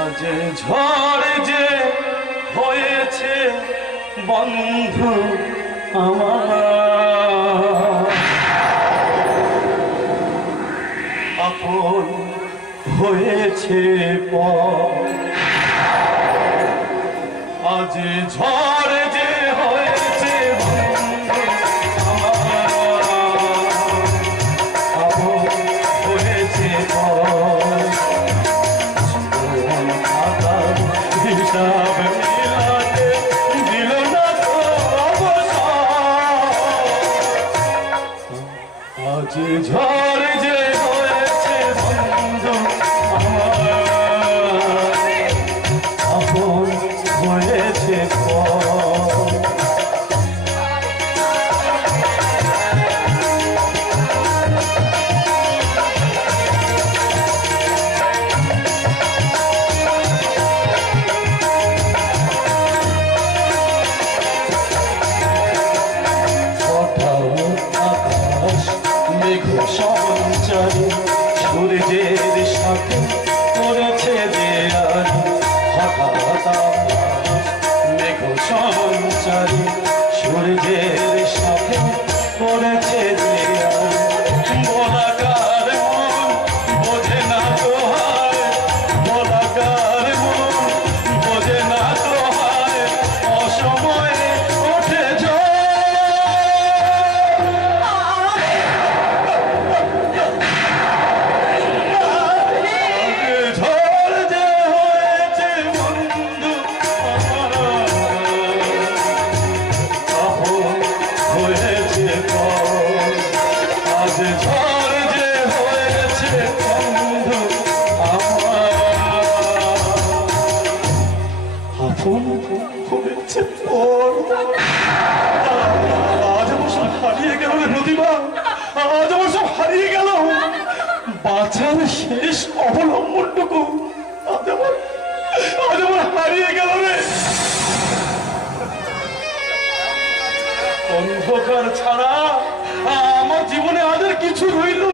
আজ ঝড় যে হয়েছে বন্ধু আমার, আপন হয়েছে পর। আজ ঝড় যে হয়েছে বন্ধু আমার, আপন হয়েছে পর। হিসাব মিলাতে দিল না তো অবসর। আজ ঝড় যে হয়েছে বন্ধু আমার, আপন হয়েছে পর। সঞ্চারী সূর্যের সাথে করেছে যে আর হঠাৎ মেঘ সঞ্চারী সূর্যের সাথে করেছে যে আর বলাকার মন বোঝে না তো হয়, বলাকার মন বোঝে না তো হয়, অসময়ে ওঠে হারিয়ে গেল রে নদীমা, আজ আমার সব হারিয়ে গেল। বাঁচার শেষ অবলম্বনটুকু আজ আমার হারিয়ে গেল রে। অন্ধকার ছাড়া আমার জীবনে আজ আর কিছু রইল।